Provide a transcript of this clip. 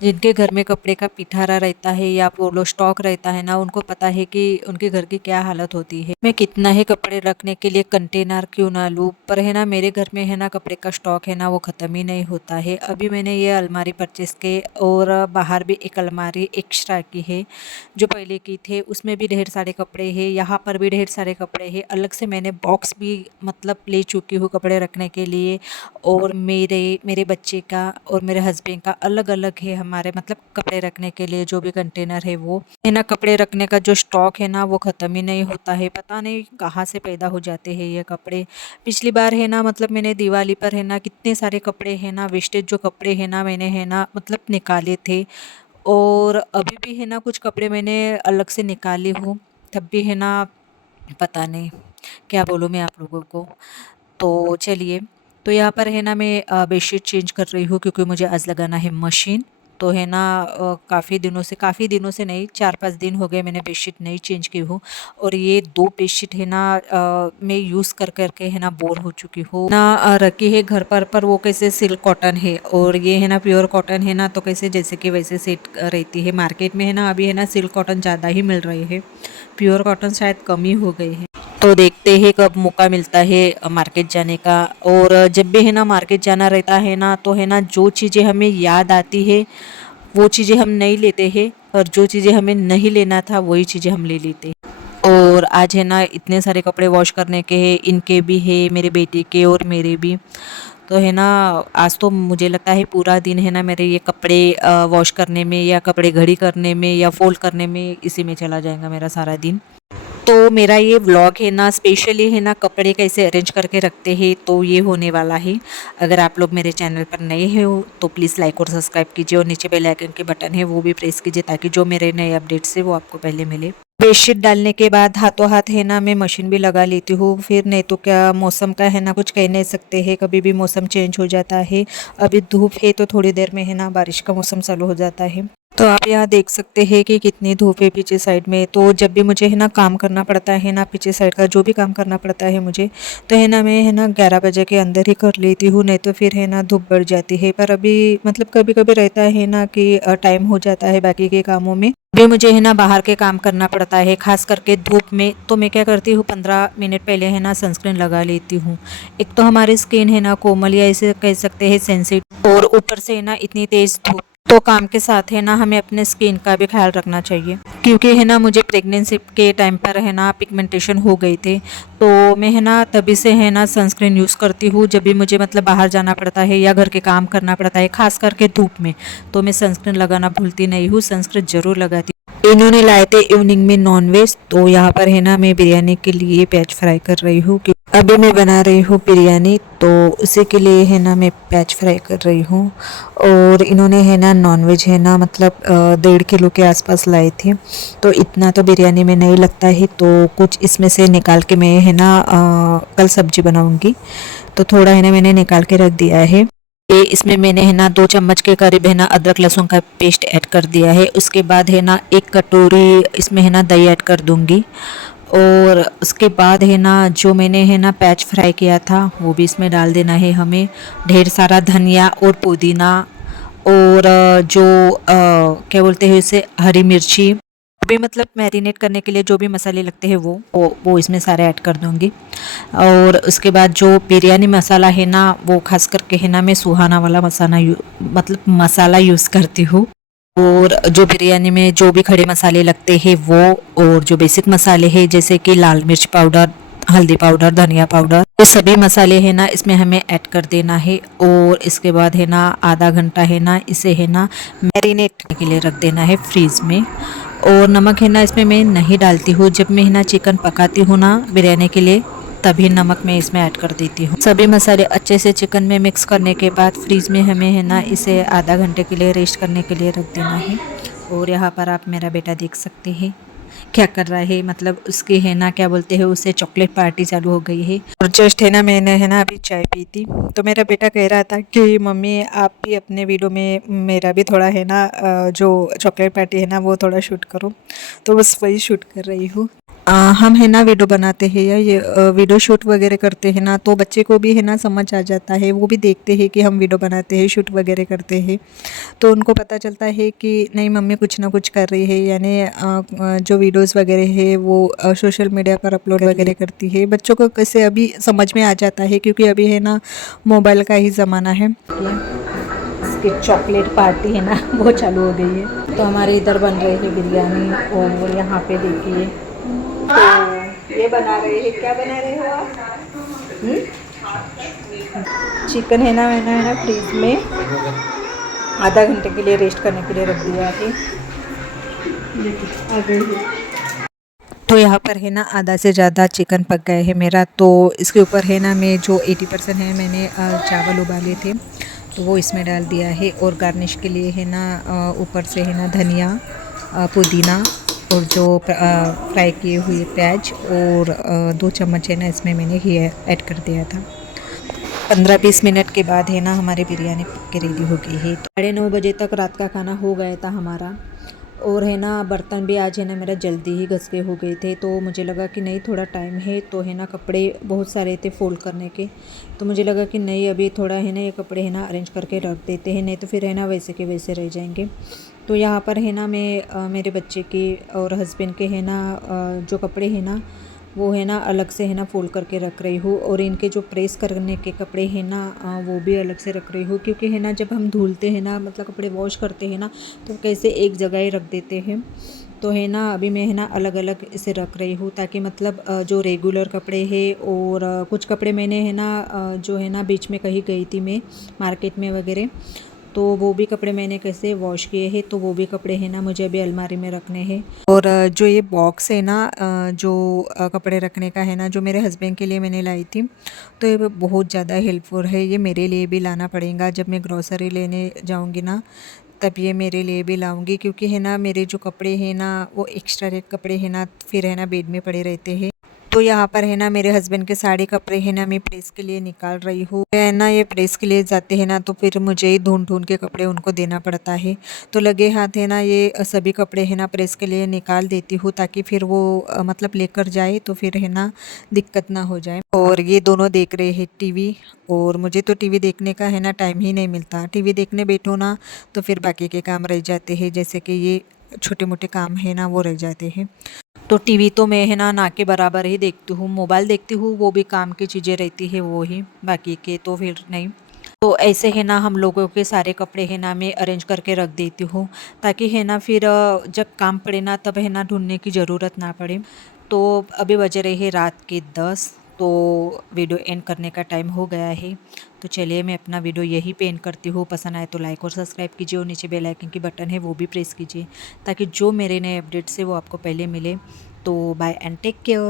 जिनके घर में कपड़े का पिटारा रहता है या पोलो स्टॉक रहता है ना, उनको पता है कि उनके घर की क्या हालत होती है। मैं कितना ही कपड़े रखने के लिए कंटेनर क्यों ना लूँ, पर है ना मेरे घर में है ना कपड़े का स्टॉक है ना वो ख़त्म ही नहीं होता है। अभी मैंने ये अलमारी परचेस की और बाहर भी एक अलमारी एक्स्ट्रा की है जो पहले की थे, उसमें भी ढेर सारे कपड़े हैं, यहाँ पर भी ढेर सारे कपड़े हैं। अलग से मैंने बॉक्स भी मतलब ले चुकी हूँ कपड़े रखने के लिए। और मेरे मेरे बच्चे का और मेरे हस्बैंड का अलग अलग है हमारे मतलब कपड़े रखने के लिए जो भी कंटेनर है वो है ना। कपड़े रखने का जो स्टॉक है ना वो ख़त्म ही नहीं होता है, पता नहीं कहाँ से पैदा हो जाते हैं ये कपड़े। पिछली बार है ना मतलब मैंने दिवाली पर है ना कितने सारे कपड़े है ना वेस्टेज जो कपड़े है ना मैंने है ना मतलब निकाले थे। और अभी भी है ना कुछ कपड़े मैंने अलग से निकाली हूँ, तब भी है ना पता नहीं क्या बोलूँ मैं आप लोगों को। तो चलिए, तो यहाँ पर है ना मैं बेडशीट चेंज कर रही हूँ क्योंकि मुझे आज लगाना है मशीन। तो है ना काफ़ी दिनों से नहीं, 4-5 दिन हो गए मैंने बेडशीट नहीं चेंज की हूँ। और ये 2 बेडशीट है ना मैं यूज़ कर कर के है ना बोर हो चुकी हूँ ना। रखी है घर पर वो कैसे सिल्क कॉटन है और ये है ना प्योर कॉटन है ना, तो कैसे जैसे कि वैसे सेट रहती है। मार्केट में है ना अभी है ना सिल्क कॉटन ज़्यादा ही मिल रही है, प्योर कॉटन शायद कम ही हो गई है। तो देखते हैं कब मौका मिलता है मार्केट जाने का। और जब भी है ना मार्केट जाना रहता है ना तो है ना जो चीज़ें हमें याद आती है वो चीज़ें हम नहीं लेते हैं, और जो चीज़ें हमें नहीं लेना था वही चीज़ें हम ले लेते हैं। और आज है ना इतने सारे कपड़े वॉश करने के हैं, इनके भी है मेरे बेटे के और मेरे भी। तो है ना आज तो मुझे लगता है पूरा दिन है ना मेरे ये कपड़े वॉश करने में या कपड़े घड़ी करने में या फोल्ड करने में, इसी में चला जाएगा मेरा सारा दिन। तो मेरा ये व्लॉग है ना स्पेशली है ना कपड़े कैसे अरेंज करके रखते हैं तो ये होने वाला है। अगर आप लोग मेरे चैनल पर नए हो तो प्लीज़ लाइक और सब्सक्राइब कीजिए और नीचे बेल आइकन के बटन है वो भी प्रेस कीजिए ताकि जो मेरे नए अपडेट्स है वो आपको पहले मिले। बेडशीट डालने के बाद हाथों हाथ है ना मैं मशीन भी लगा लेती हूँ, फिर नहीं तो क्या मौसम का है ना कुछ कह नहीं सकते हैं, कभी भी मौसम चेंज हो जाता है। अभी धूप है तो थोड़ी देर में है ना बारिश का मौसम चालू हो जाता है। तो आप यहाँ देख सकते हैं कि कितनी धूप है पीछे साइड में। तो जब भी मुझे है ना काम करना पड़ता है ना पीछे साइड का जो भी काम करना पड़ता है मुझे, तो है ना मैं है ना 11 बजे के अंदर ही कर लेती हूँ, नहीं तो फिर है ना धूप बढ़ जाती है। पर अभी मतलब कभी कभी रहता है ना कि टाइम हो जाता है बाकी के कामों में, भी मुझे है ना बाहर के काम करना पड़ता है खास करके धूप में। तो मैं क्या करती हूँ 15 मिनट पहले है ना सनस्क्रीन लगा लेती हूँ। एक तो हमारी स्किन है ना कोमल या इसे कह सकते हैं सेंसिटिव, और ऊपर से है ना इतनी तेज धूप, तो काम के साथ है ना हमें अपने स्किन का भी ख्याल रखना चाहिए। क्योंकि है ना मुझे प्रेगनेंसी के टाइम पर है ना पिगमेंटेशन हो गई थे, तो मैं है ना तभी से है ना सनस्क्रीन यूज़ करती हूँ। जब भी मुझे मतलब बाहर जाना पड़ता है या घर के काम करना पड़ता है खास करके धूप में, तो मैं सनस्क्रीन लगाना भूलती नहीं हूँ, सनस्क्रीन ज़रूर लगाती हूँ। इन्होंने लाए थे इवनिंग में नॉनवेज, तो यहाँ पर है ना मैं बिरयानी के लिए प्याज फ्राई कर रही हूँ। अभी मैं बना रही हूँ बिरयानी, तो उसी के लिए है ना मैं प्याज फ्राई कर रही हूँ। और इन्होंने है ना नॉनवेज है ना मतलब 1.5 किलो के आसपास लाए थे, तो इतना तो बिरयानी में नहीं लगता है, तो कुछ इसमें से निकाल के मैं है ना कल सब्जी बनाऊँगी। तो थोड़ा है ना मैंने निकाल के रख दिया है। ये इसमें मैंने है ना 2 चम्मच के करीब है ना अदरक लहसुन का पेस्ट ऐड कर दिया है। उसके बाद है ना 1 कटोरी इसमें है ना दही ऐड कर दूँगी। और उसके बाद है ना जो मैंने है ना प्याज फ्राई किया था वो भी इसमें डाल देना है हमें। ढेर सारा धनिया और पुदीना और जो क्या बोलते हैं उसे हरी मिर्ची, अभी मतलब मैरिनेट करने के लिए जो भी मसाले लगते हैं वो इसमें सारे ऐड कर दूंगी। और उसके बाद जो बिरयानी मसाला है ना वो खास करके है ना मैं सुहाना वाला मतलब मसाला यूज़ करती हूँ। और जो बिरयानी में जो भी खड़े मसाले लगते हैं वो, और जो बेसिक मसाले हैं जैसे कि लाल मिर्च पाउडर, हल्दी पाउडर, धनिया पाउडर, ये सभी मसाले है ना इसमें हमें ऐड कर देना है। और इसके बाद है ना आधा घंटा है ना इसे है ना मैरिनेट करने के लिए रख देना है फ्रीज में। और नमक है ना इसमें मैं नहीं डालती हूँ, जब मैं है ना चिकन पकाती हूँ ना बिरयानी के लिए तभी नमक मैं इसमें ऐड कर देती हूँ। सभी मसाले अच्छे से चिकन में मिक्स करने के बाद फ्रीज में हमें है ना इसे आधा घंटे के लिए रेस्ट करने के लिए रख देना है। और यहाँ पर आप मेरा बेटा देख सकते हैं क्या कर रहा है, मतलब उसकी है ना क्या बोलते हैं उसे चॉकलेट पार्टी चालू हो गई है। और जस्ट है ना मैंने है ना अभी चाय पी थी, तो मेरा बेटा कह रहा था कि मम्मी आप भी अपने वीडियो में मेरा भी थोड़ा है ना जो चॉकलेट पार्टी है ना वो थोड़ा शूट करो, तो बस वही शूट कर रही हूँ। हम है ना वीडियो बनाते हैं या ये वीडियो शूट वगैरह करते हैं ना, तो बच्चे को भी है ना समझ आ जाता है। वो भी देखते हैं कि हम वीडियो बनाते हैं, शूट वगैरह करते हैं, तो उनको पता चलता है कि नहीं मम्मी कुछ ना कुछ कर रही है, यानी जो वीडियोस वगैरह है वो सोशल मीडिया पर अपलोड वगैरह करती है। बच्चों को कैसे अभी समझ में आ जाता है, क्योंकि अभी है ना मोबाइल का ही ज़माना है। इसकी चॉकलेट पार्टी है ना वो चालू हो गई है। तो हमारे इधर बन रही है बिरयानी, और यहाँ पे देखिए तो ये बना रहे हैं। क्या बना रहे हो आप? चिकन है ना, मैंने है ना फ्रीज में आधा घंटे के लिए रेस्ट करने के लिए रख दिया है। आ गई है। तो यहाँ पर है ना आधा से ज़्यादा चिकन पक गए है मेरा। तो इसके ऊपर है ना मैं जो 80% है मैंने चावल उबाले थे तो वो इसमें डाल दिया है। और गार्निश के लिए है ना ऊपर से है ना धनिया, पुदीना और जो फ्राई किए हुए प्याज और 2 चम्मच है ना इसमें मैंने घी ऐड कर दिया था। 15-20 मिनट के बाद है ना हमारी बिरयानी पक के रेडी हो गई है। 9:30 बजे तक रात का खाना हो गया था हमारा। और है ना बर्तन भी आज है ना मेरा जल्दी ही घस के हो गए थे। तो मुझे लगा कि नहीं थोड़ा टाइम है, तो है ना कपड़े बहुत सारे थे फ़ोल्ड करने के, तो मुझे लगा कि नहीं अभी थोड़ा है ना ये कपड़े है ना अरेंज करके रख देते हैं, नहीं तो फिर है ना वैसे के वैसे रह जाएंगे। तो यहाँ पर है ना मैं मेरे बच्चे के और हस्बैंड के है ना जो कपड़े हैं ना वो है ना अलग से है ना फ़ोल्ड करके रख रही हूँ। और इनके जो प्रेस करने के कपड़े हैं ना वो भी अलग से रख रही हूँ, क्योंकि है ना जब हम धुलते हैं ना मतलब कपड़े वॉश करते हैं ना तो कैसे एक जगह ही रख देते हैं। तो है ना अभी मैं है ना अलग अलग इसे रख रही हूँ, ताकि मतलब जो रेगुलर कपड़े हैं और कुछ कपड़े मैंने है ना जो है ना बीच में कहीं गई थी मैं मार्केट में वगैरह, तो वो भी कपड़े मैंने कैसे वॉश किए हैं, तो वो भी कपड़े हैं ना मुझे अभी अलमारी में रखने हैं। और जो ये बॉक्स है ना जो कपड़े रखने का है ना जो मेरे हस्बैंड के लिए मैंने लाई थी, तो ये बहुत ज़्यादा हेल्पफुल है। ये मेरे लिए भी लाना पड़ेगा, जब मैं ग्रॉसरी लेने जाऊँगी ना तब ये मेरे लिए भी लाऊंगी, क्योंकि है ना मेरे जो कपड़े हैं ना वो एक्स्ट्रा रेट कपड़े हैं ना फिर है ना बेड में पड़े रहते हैं। तो यहाँ पर है ना मेरे हस्बैंड के सारे कपड़े हैं ना मैं प्रेस के लिए निकाल रही हूँ। है ना ये प्रेस के लिए जाते हैं ना तो फिर मुझे ही ढूंढ ढूंढ के कपड़े उनको देना पड़ता है। तो लगे हाथ है ना ये सभी कपड़े है ना प्रेस के लिए निकाल देती हूँ, ताकि फिर वो मतलब लेकर जाए तो फिर है ना दिक्कत ना हो जाए। और ये दोनों देख रहे हैं टीवी, और मुझे तो टीवी देखने का है ना टाइम ही नहीं मिलता। टीवी देखने बैठो ना तो फिर बाकी के काम रह जाते हैं, जैसे कि ये छोटे मोटे काम है ना वो रह जाते हैं। तो टीवी तो मैं है ना के बराबर ही देखती हूँ, मोबाइल देखती हूँ वो भी काम की चीज़ें रहती है वो ही, बाकी के तो फिर नहीं। तो ऐसे है ना हम लोगों के सारे कपड़े है ना मैं अरेंज करके रख देती हूँ, ताकि है ना फिर जब काम पड़े ना तब है ना ढूंढने की ज़रूरत ना पड़े। तो अभी बजे रहे हैं रात के 10, तो वीडियो एंड करने का टाइम हो गया है। तो चलिए मैं अपना वीडियो यही पे एंड करती हूँ। पसंद आए तो लाइक और सब्सक्राइब कीजिए, और नीचे बेल आइकन की बटन है वो भी प्रेस कीजिए, ताकि जो मेरे नए अपडेट्स है वो आपको पहले मिले। तो बाय एंड टेक केयर।